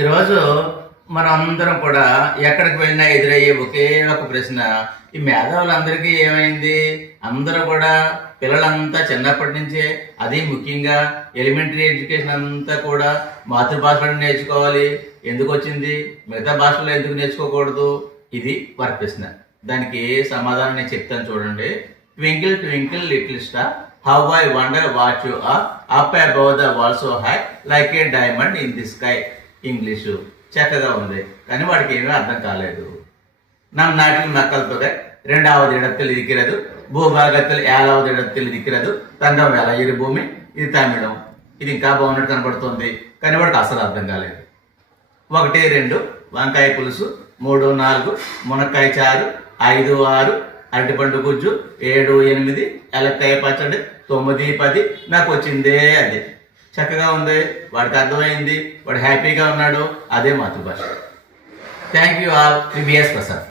ఈరోజు మనం అందరం కూడా ఎక్కడికి వెళ్ళినా ఎదురయ్యే ఒకే ఒక ప్రశ్న, ఈ మేధావులందరికీ ఏమైంది? అందరూ కూడా పిల్లలంతా చిన్నప్పటి నుంచే, అది ముఖ్యంగా ఎలిమెంటరీ ఎడ్యుకేషన్ అంతా కూడా మాతృభాషలో నేర్చుకోవాలి. ఎందుకు వచ్చింది? మిగతా భాషలో ఎందుకు నేర్చుకోకూడదు? ఇది వారి ప్రశ్న. దానికి సమాధానం నేను చెప్తాను చూడండి. Twinkle twinkle little star, how I wonder what you are, up above the world so high, like a diamond in the sky. English చక్కగా ఉంది, కానీ వాడికి ఏమీ అర్థం కాలేదు. நம் நாட்டில் மக்கள் தொகை 2வது இடத்தில் இருக்கிறது, భూభాగத்தில் 7వ இடத்தில் இருக்கிறது, తండం వేల ఇరు భూమి. ఇది తమిళం. ఇది ఇంకా బాగున్నట్టు కనబడుతుంది, కానీ వాడికి అసలు అర్థం కాలేదు. 1, 2 వంకాయ పులుసు, 3, 4 మునక్కాయ చారు, 5, 6 అరటిపండు గుజ్జు, 7, 8 ఎలక్కాయ పచ్చడి, 9, 10 నాకు వచ్చిందే అది. చక్కగా ఉంది, వాడికి అర్థమైంది, వాడు హ్యాపీగా ఉన్నాడు. అదే మాతృభాష. Thank you all. BS Prasad.